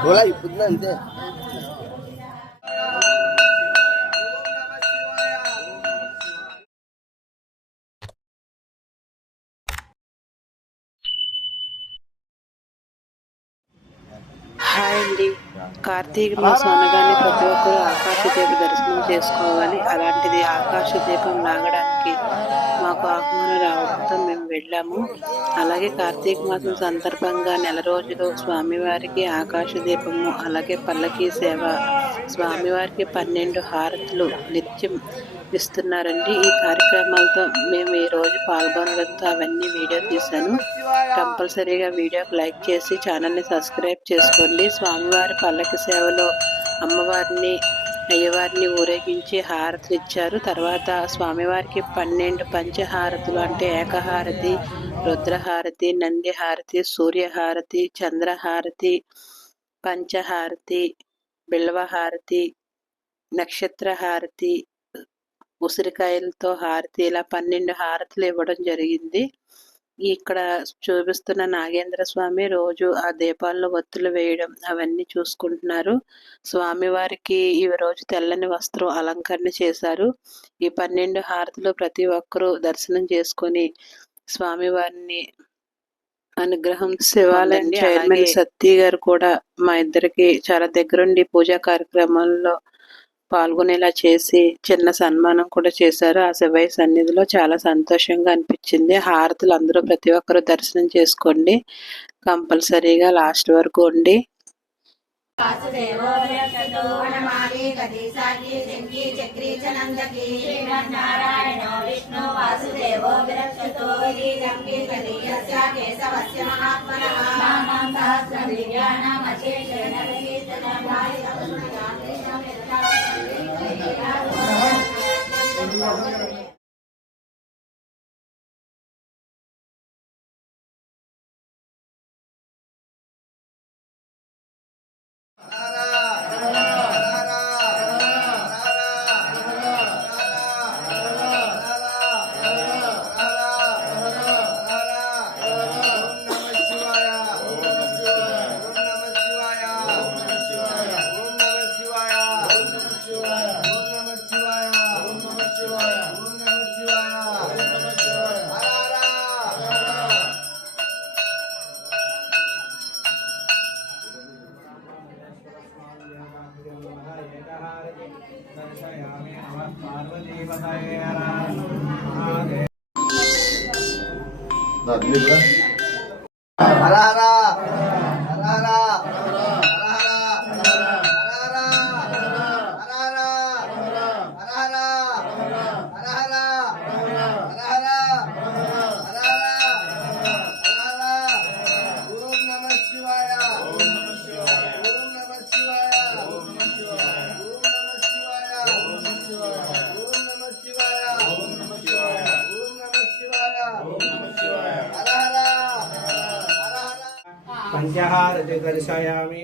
Wala, ipod na, hindi. Hi అండి కార్తీక మాసం అనగానే ప్రతి ఒక్కరూ ఆకాశ దీప దర్శనం చేసుకోవాలి. అలాంటిది ఆకాశ దీపం లాగడానికి మాకు ఆహ్వానం రావడంతో మేము వెళ్ళాము. అలాగే కార్తీక మాసం సందర్భంగా నెల రోజులు స్వామివారికి ఆకాశ దీపము అలాగే పల్లకీ సేవ. స్వామివారికి పన్నెండు హారతులు నిత్యం ఇస్తున్నారండి. ఈ కార్యక్రమాలతో మేము ఈ రోజు పాల్గొనడంతో అవన్నీ వీడియో తీశాను. కంపల్సరీగా వీడియోకి లైక్ చేసి ఛానల్ని సబ్స్క్రైబ్ చేసుకోండి. స్వామివారి పల్లకి సేవలో అమ్మవారిని అయ్యవారిని ఊరేగించి హారతులు ఇచ్చారు. తర్వాత స్వామివారికి పన్నెండు పంచహారతులు అంటే ఏకహారతి రుద్రహారతి నందిహారతి సూర్యహారతి చంద్రహారతి పంచహారతి బిల్వహారతి నక్షత్రహారతి ఉసిరికాయలతో హారతి ఇలా పన్నెండు హారతులు ఇవ్వడం జరిగింది. ఇక్కడ చూపిస్తున్న నాగేంద్ర స్వామి రోజు ఆ దీపాల్లో ఒత్తులు వేయడం అవన్నీ చూసుకుంటున్నారు. స్వామివారికి ఈ రోజు తెల్లని వస్త్రం అలంకరణ చేశారు. ఈ పన్నెండు హారతులు ప్రతి ఒక్కరూ దర్శనం చేసుకొని స్వామివారిని అనుగ్రహం శివాలయం చైర్మన్ సత్తి గారు కూడా మా ఇద్దరికి చాలా దగ్గరుండి పూజా కార్యక్రమాల్లో పాల్గొనేలా చేసి చిన్న సన్మానం కూడా చేశారు. ఆ శివయ్య సన్నిధిలో చాలా సంతోషంగా అనిపించింది. హారతులు అందరూ ప్రతి ఒక్కరూ దర్శనం చేసుకోండి. కంపల్సరీగా లాస్ట్ వరకు ఉండి. వాసుదేవో విరక్షతో వనమాలి గదీసాకి శంకి చక్రీ చ నందకి విష్ణు వాసుదేవో విరక్షతో శంకి గదీయస్య కేశవస్య మహాత్మనః సహస్రం దివ్యానామచే दर्शयामि नमः पार्वतीपतये हर महादेव पञ्चः रति दर्शयामि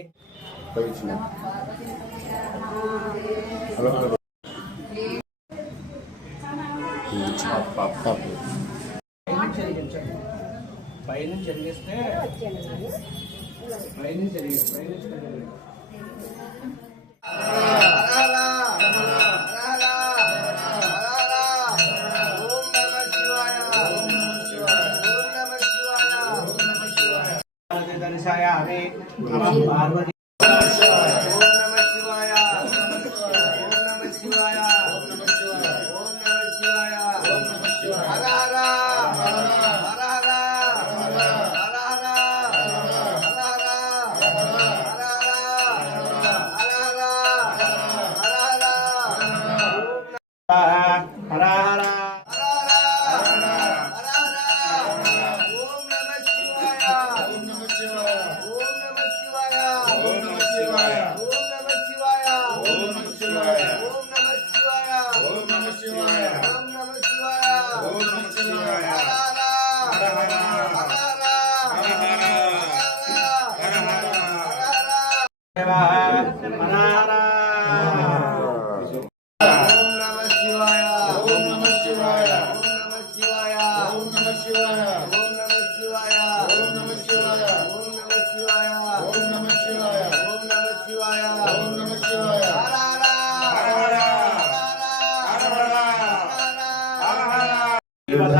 పైన జరిగిస్తే పైన జరిగి పైన హర హర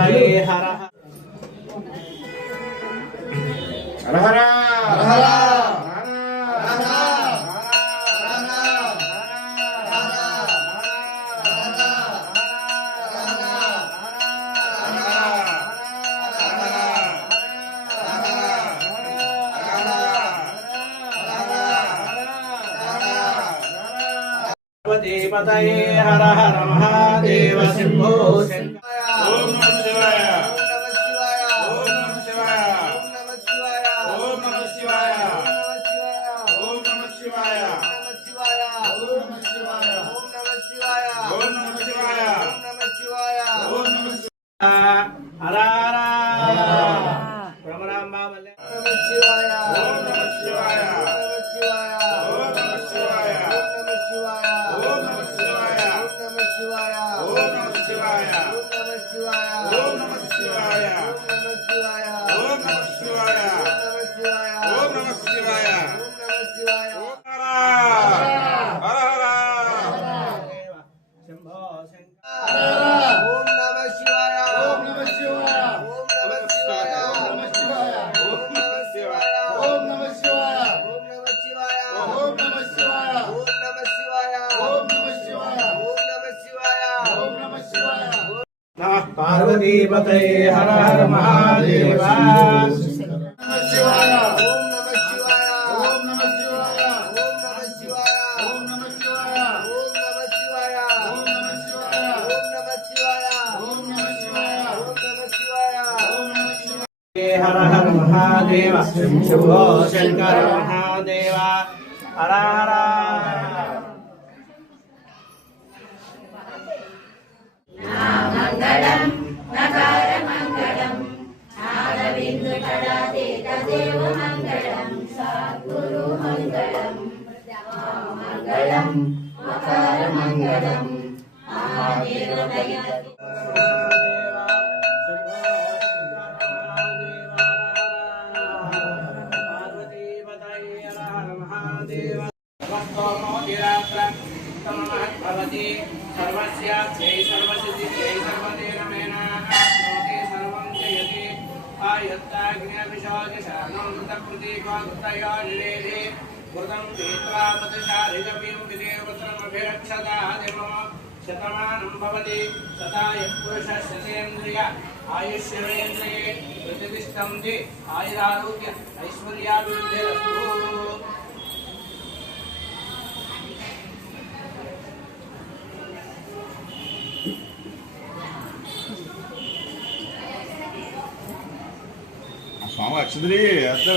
హర హర पार्वतीपतये हर हर महादेव शम्भो शङ्कर la la. पार्वतीपते हर हर महादेव हर हर महादेव शंभो शंकर महादेव हर हर మంగళం నగార మంగళం. నాగవిందు తడాదేత దేవ మంగళం సద్గురు మంగళం. మంగళం మకార మంగళం. कृतयोल्लेले कृतं कृत्वा पदशारिजमिं विदेवसनमभिरक्षदादिमम शतमानं भवति तथा यः पुरुषः शतेन्द्रिय आयुष्यवेन्द्रिये प्रतिष्ठन्ति आयुरारोग्य ऐश्वर्याभिवृद्धिरस्तु స్వామి వచ్చింది అర్థం